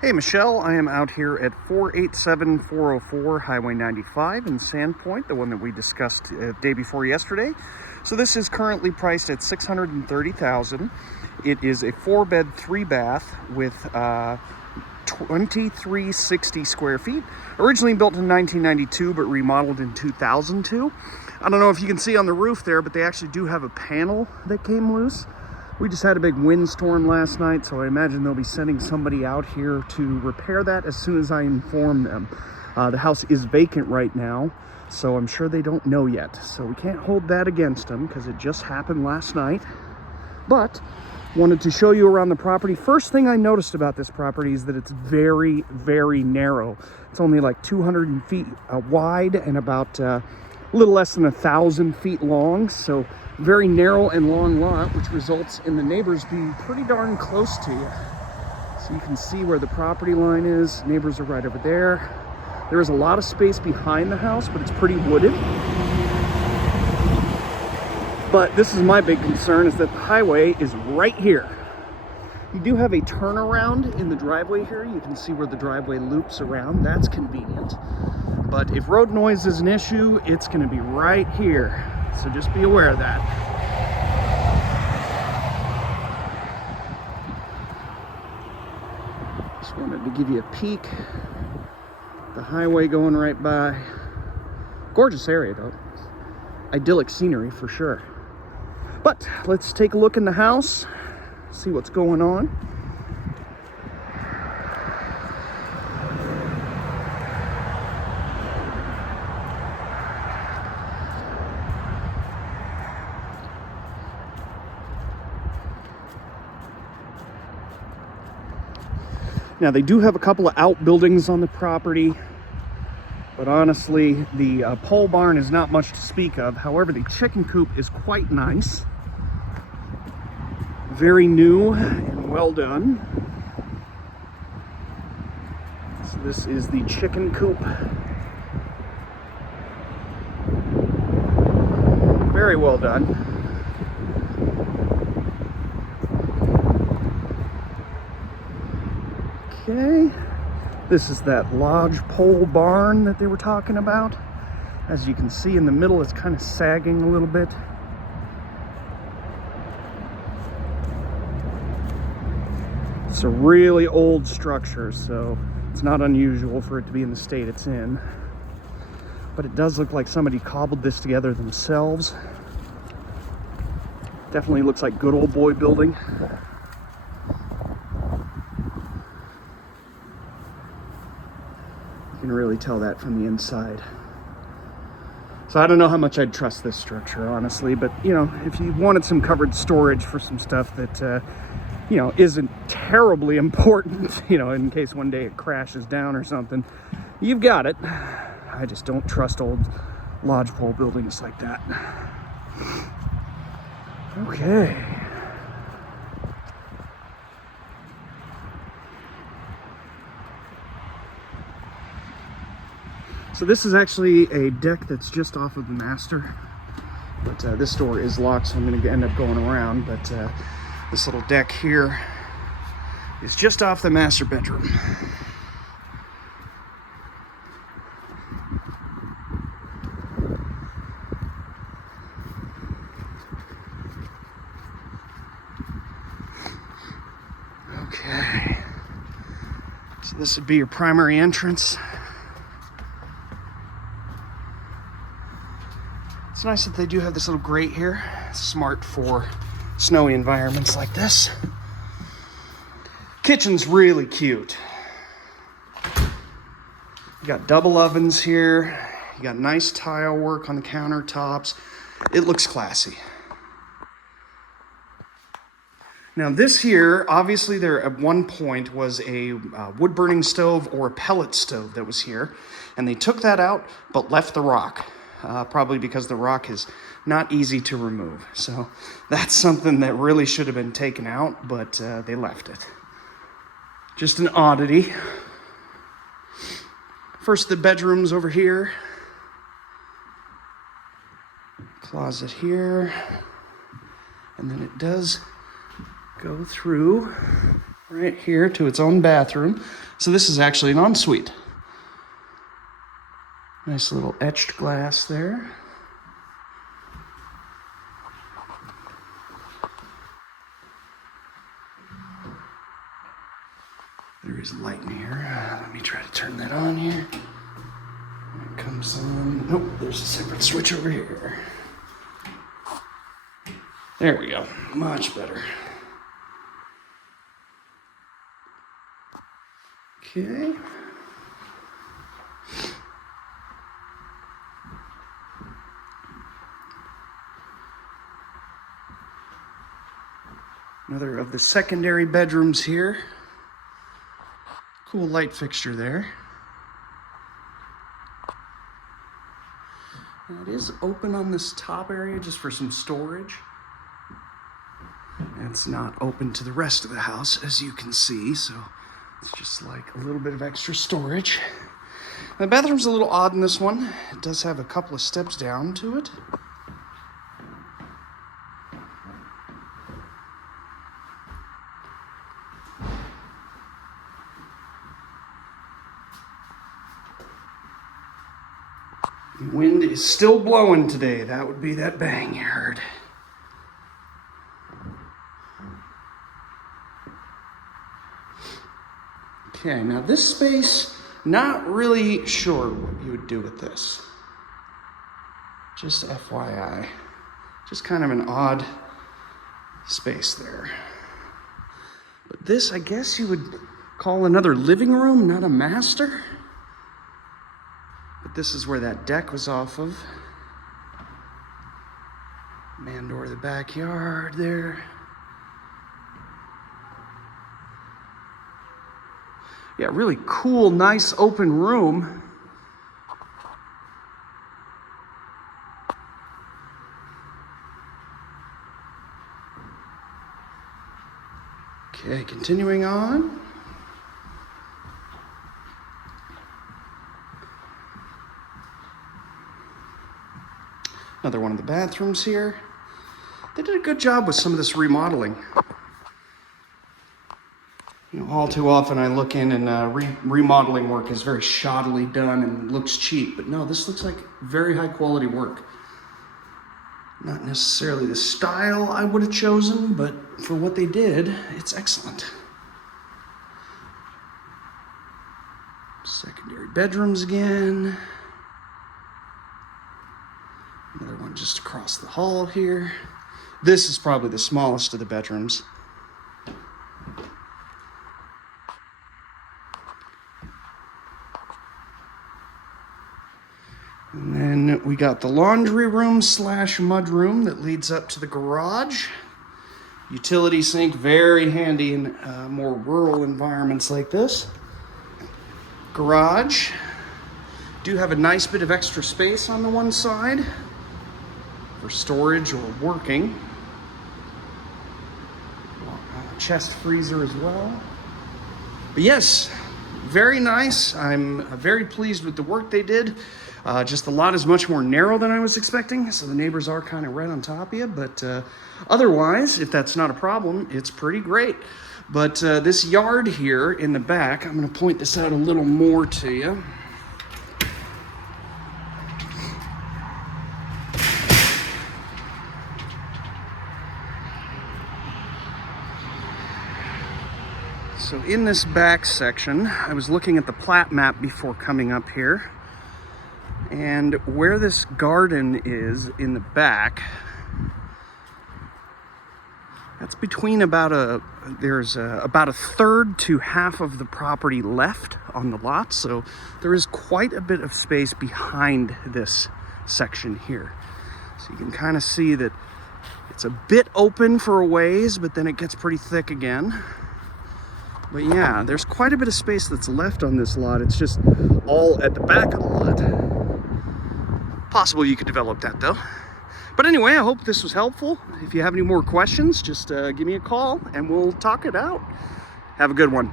Hey Michelle, I am out here at 487-404 Highway 95 in Sandpoint, the one that we discussed day before yesterday. So this is currently priced at $630,000. It is a 4-bed, 3-bath with 2360 square feet. Originally built in 1992, but remodeled in 2002. I don't know if you can see on the roof there, but they actually do have a panel that came loose. We just had a big windstorm last night, so I imagine they'll be sending somebody out here to repair that as soon as I inform them. The house is vacant right now, so I'm sure they don't know yet. So we can't hold that against them because it just happened last night. But wanted to show you around the property. First thing I noticed about this property is that it's very, very narrow. It's only like 200 feet wide and about a little less than 1,000 feet long. So very narrow and long lot, which results in the neighbors being pretty darn close to you. So you can see where the property line is. Neighbors are right over there. There is a lot of space behind the house, but it's pretty wooded. But this is my big concern, is that the highway is right here. You do have a turnaround in the driveway here. You can see where the driveway loops around. That's convenient. But if road noise is an issue, it's going to be right here. So just be aware of that. Just wanted to give you a peek. The highway going right by. Gorgeous area though. Idyllic scenery for sure. But let's take a look in the house, see what's going on. Now they do have a couple of outbuildings on the property, but honestly, the pole barn is not much to speak of. However, the chicken coop is quite nice. Very new and well done. So this is the chicken coop. Very well done. Okay, this is that lodge pole barn that they were talking about. As you can see in the middle, it's kind of sagging a little bit. It's a really old structure, so it's not unusual for it to be in the state it's in. But it does look like somebody cobbled this together themselves. Definitely looks like good old boy building. You can really tell that from the inside. So I don't know how much I'd trust this structure, honestly, but you know, if you wanted some covered storage for some stuff that you know, isn't terribly important, you know, in case one day it crashes down or something, you've got it. I just don't trust old lodgepole buildings like that. Okay. So this is actually a deck that's just off of the master, but this door is locked, so I'm going to end up going around. But this little deck here is just off the master bedroom. Okay, so this would be your primary entrance. It's nice that they do have this little grate here. It's smart for snowy environments like this. Kitchen's really cute. You got double ovens here. You got nice tile work on the countertops. It looks classy. Now this here, obviously there at one point was a wood burning stove or a pellet stove that was here, and they took that out but left the rock. Probably because the rock is not easy to remove. So that's something that really should have been taken out, but they left it. Just an oddity. First, the bedrooms over here. Closet here. And then it does go through right here to its own bathroom. So this is actually an ensuite. Nice little etched glass there. There is light in here. Let me try to turn that on here. It comes on. Nope, there's a separate switch over here. There we go. Much better. Okay. Another of the secondary bedrooms here. Cool light fixture there. Now it is open on this top area just for some storage. It's not open to the rest of the house, as you can see, so it's just like a little bit of extra storage. The bathroom's a little odd in this one. It does have a couple of steps down to it. The wind is still blowing today. That would be that bang you heard. Okay, now this space, not really sure what you would do with this. Just FYI. Just kind of an odd space there. But this, I guess you would call another living room, not a master. But this is where that deck was off of. Man door to the backyard there. Yeah, really cool, nice open room. Okay, continuing on. Another one of the bathrooms here. They did a good job with some of this remodeling. You know, all too often I look in and remodeling work is very shoddily done and looks cheap, but no, this looks like very high quality work. Not necessarily the style I would have chosen, but for what they did, it's excellent. Secondary bedrooms again. Another one just across the hall here. This is probably the smallest of the bedrooms. And then we got the laundry room slash mud room that leads up to the garage. Utility sink, very handy in more rural environments like this. Garage. Do have a nice bit of extra space on the one side for storage or working. Chest freezer as well. But yes, very nice. I'm very pleased with the work they did. Just the lot is much more narrow than I was expecting, so the neighbors are kind of right on top of you, but otherwise, if that's not a problem, it's pretty great. But this yard here in the back, I'm going to point this out a little more to you. So in this back section, I was looking at the plat map before coming up here, and where this garden is in the back, that's between about a third to half of the property left on the lot, so there is quite a bit of space behind this section here. So you can kind of see that it's a bit open for a ways, but then it gets pretty thick again. But yeah, there's quite a bit of space that's left on this lot. It's just all at the back of the lot. Possible you could develop that though. But anyway, I hope this was helpful. If you have any more questions, just give me a call and we'll talk it out. Have a good one.